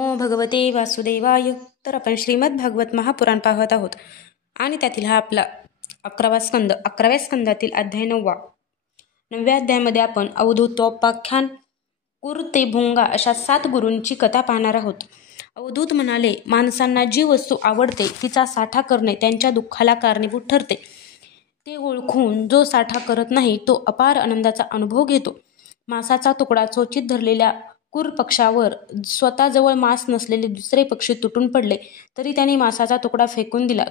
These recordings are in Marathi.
नमो भगवते वासुदेवाय. तर आपण श्रीमद भागवत महापुराण पाहत आहोत आणि त्यातील हा आपला 11व्या स्कंदातील अध्याय 9व्या अध्यायामध्ये आपण अवधूतोपाख्यान कुर ते भुंगा अशा 7 गुरूंची कथा पाहणार आहोत. अवधूत म्हणाले, माणसांना जी वस्तू आवडते तिचा साठा करणे त्यांच्या दुःखाला कारणीभूत ठरते. ते ओळखून जो साठा करत नाही तो अपार आनंदाचा अनुभव घेतो. मांसाचा तुकडा चोचीत धरलेल्या कुर पक्षावर स्वतःजवळ मांस नसलेले दुसरे पक्षी तुटून पडले तरी त्याने मांसाचा तुकडा फेकून दिला.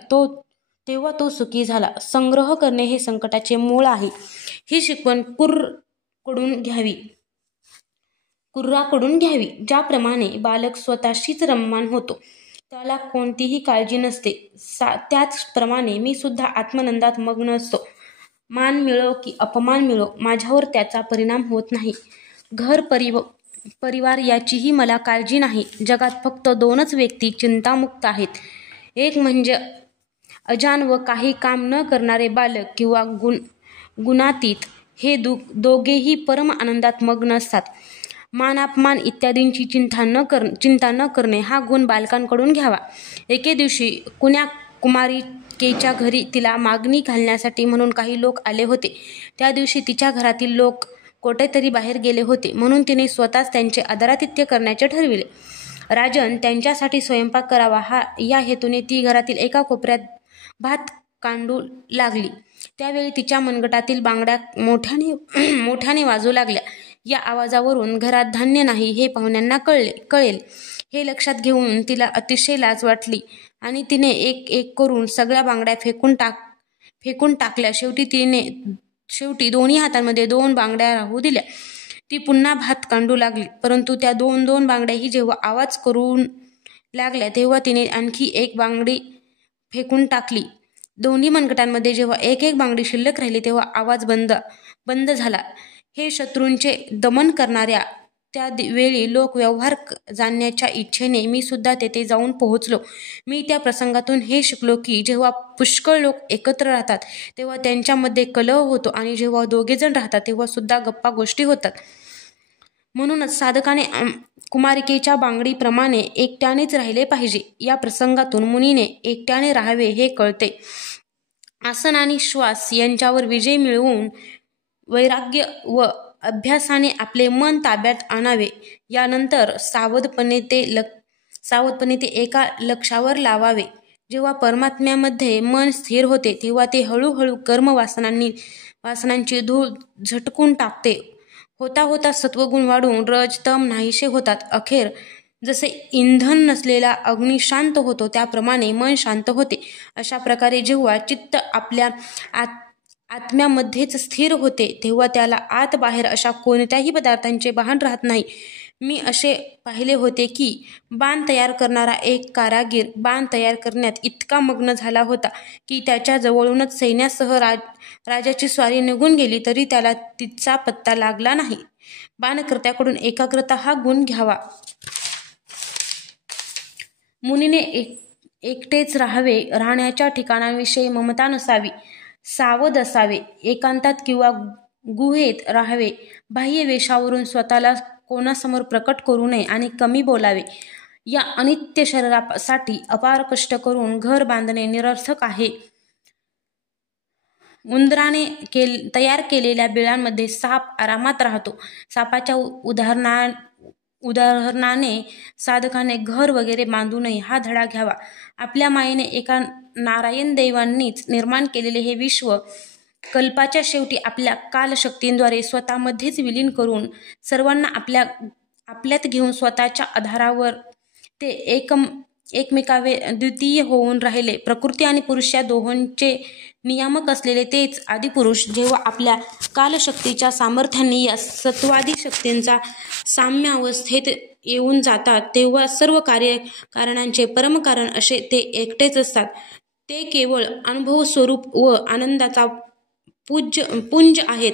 तेव्हा तो सुखी झाला. संग्रह करणे हे संकटाचे मूळ आहे. ही शिकवण कुर्राकडून घ्यावी. ज्याप्रमाणे बालक स्वतःशीच रममाण होतो, त्याला कोणतीही काळजी नसते, त्याचप्रमाणे मी सुद्धा आत्मानंदात मग्न असतो. मान मिळो की अपमान मिळो, माझ्यावर त्याचा परिणाम होत नाही. घर परिवार याचीही मला काळजी नाही. जगात फक्त 2च व्यक्ती चिंतामुक्त आहेत. एक म्हणजे अजान व काही काम न करणारे बालक किंवा गुणातीत. हे दोघेही परम आनंदात मग्न असतात. मानापमान इत्यादींची चिंता न करणे हा गुण बालकांकडून घ्यावा. एके दिवशी कुमारिकेच्या घरी तिला मागणी घालण्यासाठी म्हणून काही लोक आले होते. त्या दिवशी तिच्या घरातील लोक कोठेतरी बाहेर गेले होते, म्हणून तिने स्वतःच त्यांचे आदरातिथ्य करण्याचे ठरविले. राजन त्यांच्यासाठी स्वयंपाक करावा या हेतूने ती घरातील एका कोपऱ्यात भात कांडू लागली. त्यावेळी तिच्या मनगटातील बांगड्या मोठ्याने वाजू लागल्या. या आवाजावरून घरात धान्य नाही हे पाहुण्यांना कळेल हे लक्षात घेऊन तिला अतिशय लाज वाटली आणि तिने एक करून सगळ्या बांगड्या फेकून टाकल्या. शेवटी दोन्ही हातांमध्ये 2 बांगड्या राहू दिल्या. ती पुन्हा भात कांडू लागली, परंतु त्या 2 बांगड्याही जेव्हा आवाज करू लागल्या तेव्हा तिने आणखी 1 बांगडी फेकून टाकली. दोन्ही मनगटांमध्ये जेव्हा एक बांगडी शिल्लक राहिली तेव्हा आवाज बंद झाला. हे शत्रूंचे दमन करणाऱ्या त्या वेळी लोकव्यवहार जाणण्याच्या इच्छेने मी सुद्धा तेथे जाऊन पोहोचलो. मी त्या प्रसंगातून हे शिकलो की जेव्हा पुष्कळ लोक एकत्र राहतात तेव्हा त्यांच्यामध्ये कलह होतो आणि जेव्हा 2 जण राहतात तेव्हा सुद्धा गप्पा गोष्टी होतात. म्हणूनच साधकाने कुमारिकेच्या बांगडीप्रमाणे एकट्यानेच राहिले पाहिजे. या प्रसंगातून मुनीने एकट्याने राहावे हे कळते. आसन आणि श्वास यांच्यावर विजय मिळवून वैराग्य व अभ्यासाने आपले मन ताब्यात आणावे. यानंतर सावधपणे ते एका लक्ष्यावर लावावे. जेव्हा परमात्म्यामध्ये मन स्थिर होते तेव्हा ते हळूहळू कर्म वासनांची धूळ झटकून टाकते. होता होता सत्वगुण वाढून रज तम नाहीसे होतात. अखेर जसे इंधन नसलेला अग्नी शांत होतो त्याप्रमाणे मन शांत होते. अशा प्रकारे जेव्हा चित्त आपल्या आत्म्यामध्येच स्थिर होते तेव्हा त्याला आत बाहेर अशा कोणत्याही पदार्थांचे भान राहत नाही. मी असे पाहिले होते की बाण तयार करणारा एक कारागीर बाण तयार करण्यात इतका मग्न झाला होता की त्याच्या जवळूनच सैन्यासह राजाची स्वारी निघून गेली तरी त्याला तिचा पत्ता लागला नाही. बाणकर्त्याकडून एकाग्रता हा गुण घ्यावा. मुनीने एकटेच राहावे. राहण्याच्या ठिकाणाविषयी ममता नसावी. सावध असावे. एकांतात किंवा गुहेत राहावे. बाह्य वेशावरून स्वतःला कोणासमोर प्रकट करू नये आणि कमी बोलावे. या अनित्य शरीरासाठी अपार कष्ट करून घर बांधणे निरर्थक आहे. उंदराने तयार केलेल्या बिळांमध्ये साप आरामात राहतो. सापाच्या उदाहरणाने साधकाने घर वगैरे बांधू नये हा धडा घ्यावा. आपल्या मायेने एका नारायण देवांनीच निर्माण केलेले हे विश्व कल्पाच्या शेवटी आपल्या कालशक्तींद्वारे स्वतःमध्येच विलीन करून सर्वांना आपल्यात घेऊन स्वतःच्या आधारावर ते एकमेकावे द्वितीय होऊन राहिले. प्रकृती आणि पुरुष या दोहोंचे नियामक असलेले तेच आदिपुरुष जेव्हा आपल्या कालशक्तीच्या सामर्थ्यांनी या सत्वादी शक्तींचा साम्यावस्थेत येऊन जातात तेव्हा सर्व कारणांचे परमकारण असे ते एकटेच असतात. ते केवळ अनुभवस्वरूप व आनंदाचा पुंज आहेत.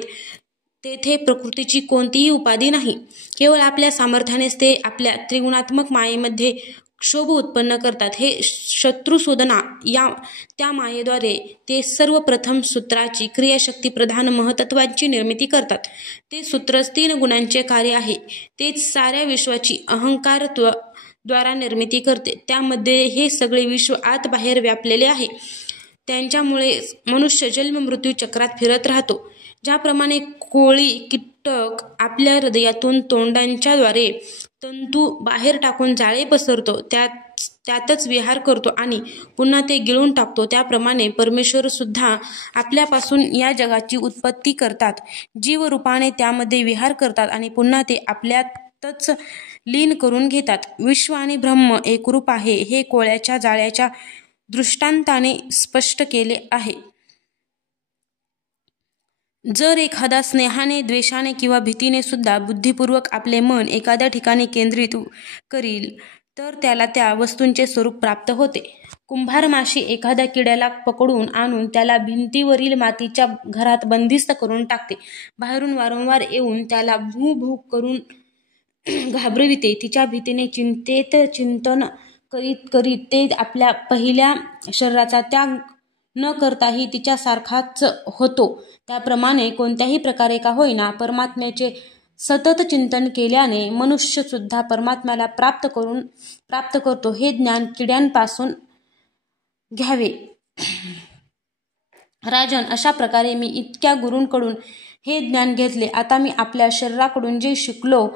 तेथे प्रकृतीची कोणतीही उपाधी नाही. केवळ आपल्या सामर्थ्यानेच ते आपल्या त्रिगुणात्मक मायेमध्ये क्षोभ उत्पन्न करतात. हे शत्रुसूदना त्या मायेद्वारे ते सर्वप्रथम सूत्राची क्रियाशक्ती प्रधान महतत्वाची निर्मिती करतात. ते सूत्रच 3 गुणांचे कार्य आहे. तेच साऱ्या विश्वाची अहंकारत्व द्वारा निर्मिती करते. त्यामध्ये हे सगळे विश्व आत बाहेर व्यापलेले आहे. त्यांच्यामुळे मनुष्य जन्म मृत्यू चक्रात फिरत राहतो. ज्याप्रमाणे कोळी कीटक आपल्या हृदयातून तोंडांच्याद्वारे तंतू बाहेर टाकून जाळे पसरतो, त्यातच विहार करतो आणि पुन्हा ते गिळून टाकतो, त्याप्रमाणे परमेश्वर सुद्धा आपल्यापासून या जगाची उत्पत्ती करतात, जीवरूपाने त्यामध्ये विहार करतात आणि पुन्हा ते आपल्यातच लीन करून घेतात. विश्व आणि ब्रह्म एकरूप आहे हे कोळ्याच्या जाळ्याच्या दृष्टांताने स्पष्ट केले आहे. जर एखादा स्नेहाने, द्वेषाने किंवा भीतीने सुद्धा बुद्धिपूर्वक आपले मन एखाद्या ठिकाणी केंद्रित करील तर त्याला त्या वस्तूंचे स्वरूप प्राप्त होते. कुंभार माशी एखाद्या किड्याला पकडून आणून त्याला भिंतीवरील मातीच्या घरात बंदिस्त करून टाकते. बाहेरून वारंवार येऊन त्याला भू भू करून घाबरविते. तिच्या भीतीने चिंतेत चिंतन करीत करीत ते आपल्या पहिल्या शरीराचा त्याग न करताही तिच्यासारखाच होतो. त्याप्रमाणे कोणत्याही प्रकारे का होईना परमात्म्याचे सतत चिंतन केल्याने मनुष्य सुद्धा परमात्म्याला प्राप्त करतो. हे ज्ञान किड्यांपासून घ्यावे. राजन, अशा प्रकारे मी इतक्या गुरूंकडून हे ज्ञान घेतले. आता मी आपल्या शरीराकडून जे शिकलो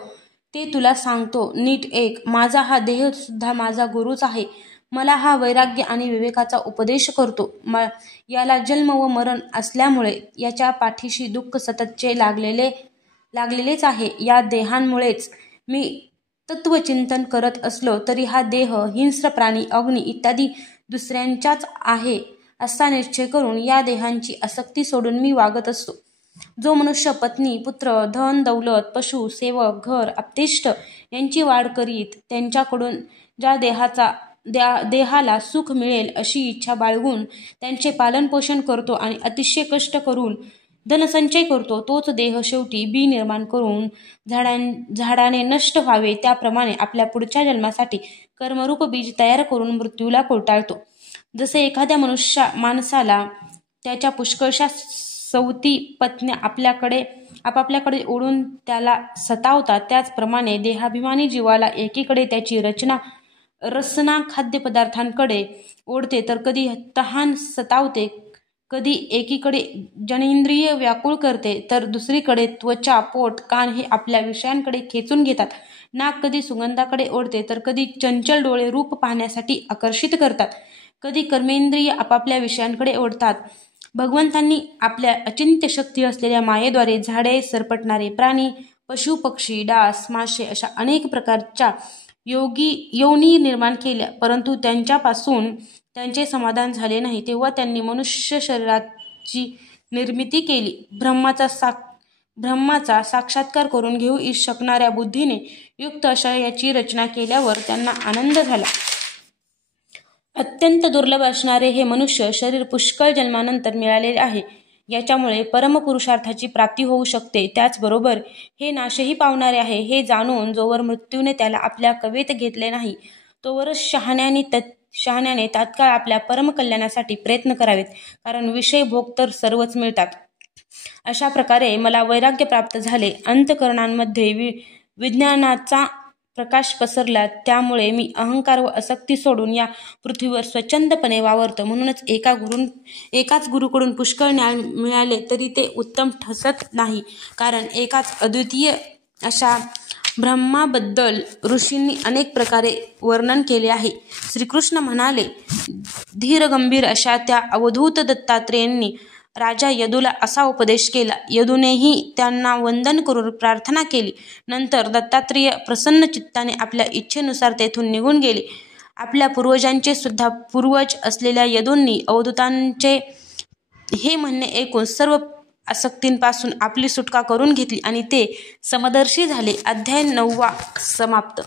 ते तुला सांगतो. नीट ऐक. माझा हा देह सुद्धा माझा गुरुच आहे. मला हा वैराग्य आणि विवेकाचा उपदेश करतो. याला जन्म व मरण असल्यामुळे याच्या पाठीशी दुःख सततचे लागलेलेच आहे. या देहांमुळेच मी तत्वचिंतन करत असलो तरी हा देह हिंस्र प्राणी, अग्नी इत्यादी दुसऱ्यांचाच आहे असा निश्चय करून या देहांची आसक्ती सोडून मी वागत असतो. जो मनुष्य पत्नी, पुत्र, धन, दौलत, पशु, सेवक, घर, आप्तेष्ट यांची वाढ करीत त्यांच्याकडून ज्या देहाला सुख मिळेल अशी इच्छा बाळगून त्यांचे पालनपोषण करतो आणि अतिशय कष्ट करून धनसंचय करतो, तोच देह शेवटी बी निर्माण करून झाडाने नष्ट व्हावे त्याप्रमाणे आपल्या पुढच्या जन्मासाठी कर्मरूप बीज तयार करून मृत्यूला कोटाळतो. जसे एखाद्या माणसाला त्याच्या पुष्कळशा सवती पत्न्या आपापल्याकडे ओढून त्याला सतावतात, त्याचप्रमाणे देहाभिमानी जीवाला एकीकडे त्याची रसना खाद्यपदार्थांकडे ओढते तर कधी तहान सतावते, कधी एकीकडे जनेंद्रिय व्याकुळ करते तर दुसरीकडे त्वचा, पोट, कान हे आपल्या विषयांकडे खेचून घेतात. नाक कधी सुगंधाकडे ओढते तर कधी चंचल डोळे रूप पाहण्यासाठी आकर्षित करतात. कधी कर्मेंद्रिय आपापल्या विषयांकडे ओढतात. भगवंतांनी आपल्या अचिंत्य शक्ती असलेल्या मायेद्वारे झाडे, सरपटणारे प्राणी, पशु, पक्षी, डास, मासे अशा अनेक प्रकारच्या योनी निर्माण केल्या, परंतु त्यांच्यापासून त्यांचे समाधान झाले नाही. तेव्हा त्यांनी मनुष्य शरीराची निर्मिती केली. ब्रह्माचा साक्षात्कार करून घेऊ शकणाऱ्या बुद्धीने युक्त अशा याची रचना केल्यावर त्यांना आनंद झाला. अत्यंत दुर्लभ असणारे हे मनुष्य शरीर पुष्कळ जन्मानंतर मिळालेले आहे. याच्यामुळे परमपुरुषार्थाची प्राप्ती होऊ शकते. त्याचबरोबर हे नाशही पावणारे आहे हे जाणून जोवर मृत्यूने त्याला आपल्या कवेत घेतले नाही तोवरच शहाण्याने तात्काळ आपल्या परमकल्याणासाठी प्रयत्न करावेत, कारण विषय भोग तर सर्वच मिळतात. अशा प्रकारे मला वैराग्य प्राप्त झाले. अंतःकरणांमध्ये विज्ञानाचा प्रकाश पसरला. त्यामुळे मी अहंकार व आसक्ती सोडून या पृथ्वीवर स्वच्छंदपणे वावरतो. म्हणूनच एकाच गुरुकडून पुष्कळ ज्ञान मिळाले तरी ते उत्तम ठसत नाही, कारण एकाच अद्वितीय अशा ब्रह्माबद्दल ऋषींनी अनेक प्रकारे वर्णन केले आहे. श्रीकृष्ण म्हणाले, धीरगंभीर अशा त्या अवधूत दत्तात्रेयांनी राजा यदूला असा उपदेश केला. यदूनेही त्यांना वंदन करून प्रार्थना केली. नंतर दत्तात्रेय प्रसन्न चित्ताने आपल्या इच्छेनुसार तेथून निघून गेले. आपल्या पूर्वजांचे सुद्धा पूर्वज असलेल्या यदूंनी अवधूतांचे हे म्हणणे ऐकून सर्व आसक्तींपासून आपली सुटका करून घेतली आणि ते समदर्शी झाले. अध्याय 9 समाप्त.